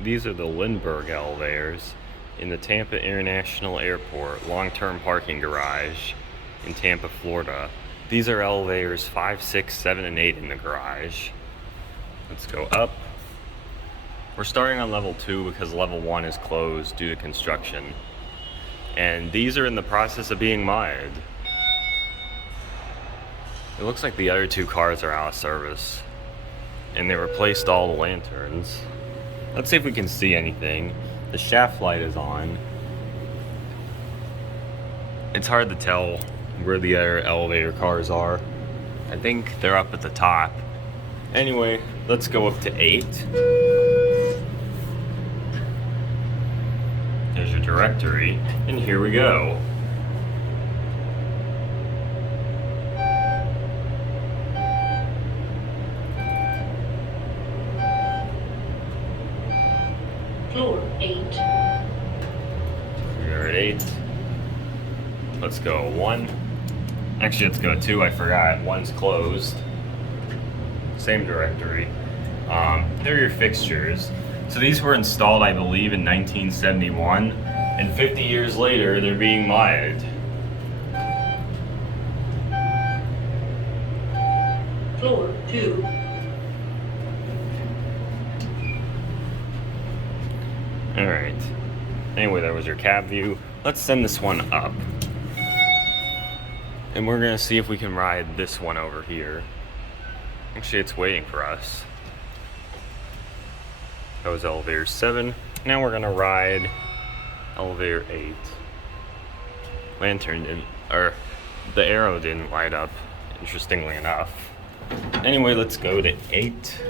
These are the Lindbergh elevators in the Tampa International Airport long-term parking garage in Tampa, Florida. These are elevators 5, 6, 7, and 8 in the garage. Let's go up. We're starting on level 2 because level 1 is closed due to construction. And these are in the process of being modded. It looks like the other 2 cars are out of service. And they replaced all the lanterns. Let's see if we can see anything. The shaft light is on. It's hard to tell where the other elevator cars are. I think they're up at the top. Anyway, let's go up to 8. There's your directory, and here we go. Floor 8. We're at 8. Let's go 1. Actually, let's go 2. I forgot. 1's closed. Same directory. They're your fixtures. So these were installed, I believe, in 1971. And 50 years later, they're being modded. Floor 2. Alright. Anyway, that was your cab view. Let's send this one up. And we're gonna see if we can ride this one over here. Actually, it's waiting for us. That was elevator 7. Now we're gonna ride elevator 8. Lantern didn't, or the arrow didn't light up, interestingly enough. Anyway, let's go to 8.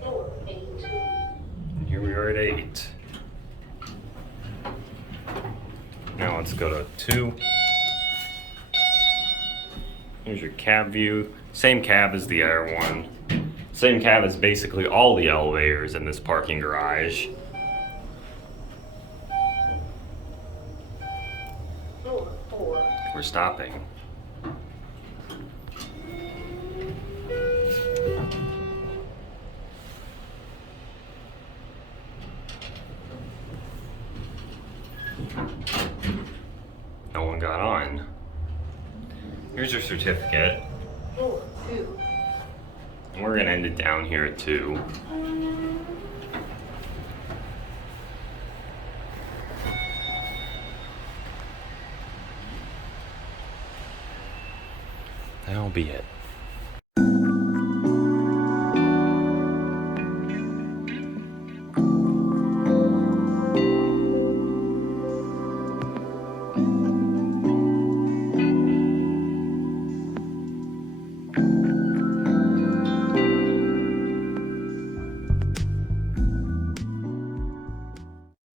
Floor 8. And here we are at 8. Now let's go to 2. Here's your cab view. Same cab as the other one. Same cab as basically all the elevators in this parking garage. Floor 4. We're stopping. No one got on. Here's your certificate. Floor 2. And we're gonna end it down here at 2. That'll be it.